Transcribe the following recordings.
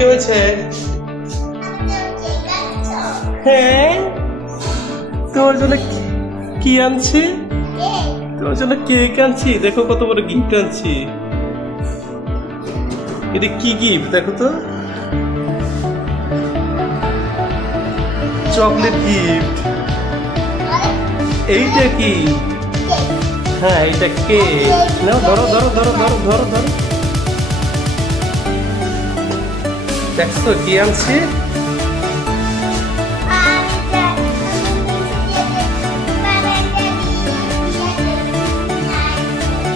কি হয়েছে? হ্যাঁ, তোমার জন্য কি আনছি? তোমার জন্য কেক আনছি। দেখো কত বড় গিফট আনছি। এটা কি গিফট দেখো তো? Chocolate gift. এইটা কি? হ্যাঁ, এটা কেক। নাও ধরো ধরো ধরো ধরো ধরো ধরো। দেখছো কি আনছি?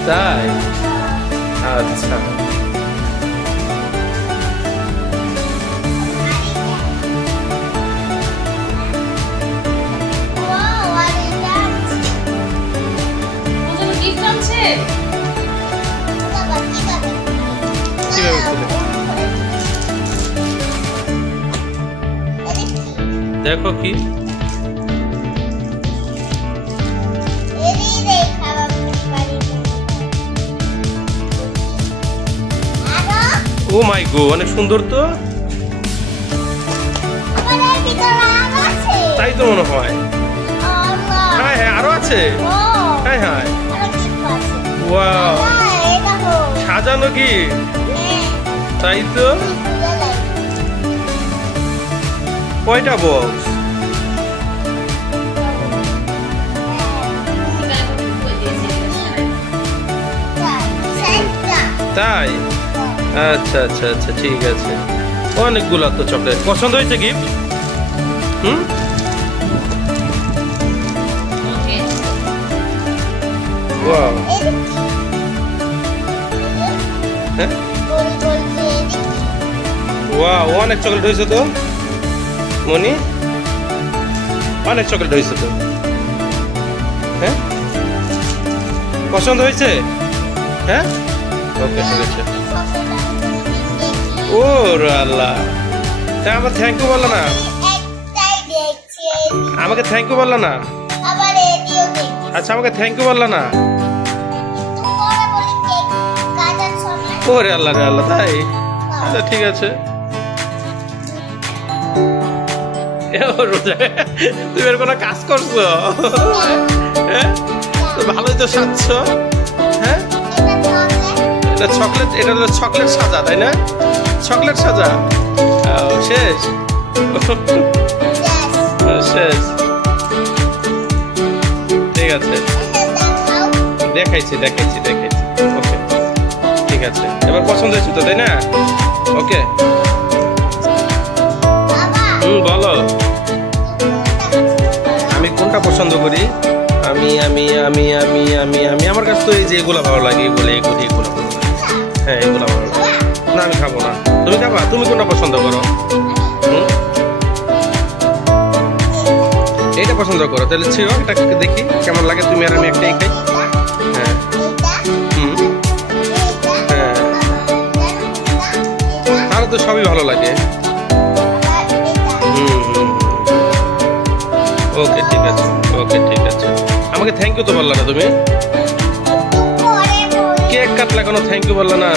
তাই? আচ্ছা, দেখো কি? ও মাই গড, অনেক সুন্দর তো। তাই তো মনে হয়। হ্যাঁ হ্যাঁ, আরো আছে। হ্যাঁ হ্যাঁ, ওয়াও, সাজানো কি? তাই তো। কয়টা বক্স? তাই? আচ্ছা আচ্ছা আচ্ছা, ঠিক আছে। অনেকগুলো তো চকলেট। পছন্দ হয়েছে গিফট? হুম, ওয়াও, হ্যাঁ ওয়াও, অনেক চকলেট হয়েছে তো মনি, অনেক চকলেট হয়েছে তো। হ্যাঁ, পছন্দ হয়েছে? হ্যাঁ, ওকে, ঠিক আছে। ও আল্লাহ, আমার থ্যাংক ইউ বললো না? আমাকে থ্যাংক ইউ বললো না? আচ্ছা, আমাকে থ্যাংক ইউ বললো না? ওরে আল্লাহ রে আল্লাহ, তাই? আচ্ছা, ঠিক আছে। তুমি এর কোনো কাজ করছো? হ্যাঁ, ভালোই তো সাজছ। হ্যাঁ, এটা চকলেট, এটা হলো চকলেট সাজা, তাই না? চকলেট সাজা। শেষ শেষ, ঠিক আছে। দেখাইছি দেখাইছি দেখাইছি। ওকে, ঠিক আছে। এবার পছন্দ হয়েছে তো, তাই না? ওকে, বলো। আমি কোনটা পছন্দ করি? আমি আমি আমি আমি আমি আমি আমার কাছে তো এই যে এগুলো ভালো লাগে, এগুলো এগুলো এগুলো ভালো লাগে। হ্যাঁ, এগুলো ভালো লাগে। না, আমি খাবো না। তুমি খাবা? তুমি কোনটা পছন্দ করো? এইটা পছন্দ করো? তাহলে ছিল, এটা দেখি কেমন লাগে। তুমি আর আমি একটাই খাই। হ্যাঁ, হ্যাঁ, তাহলে তো সবই ভালো লাগে। ওকে, ঠিক আছে। ওকে, ঠিক আছে। আমাকে থ্যাংক ইউ তো বললা না তুমি? কেক কাটলা, কোনো থ্যাংক ইউ বললা না?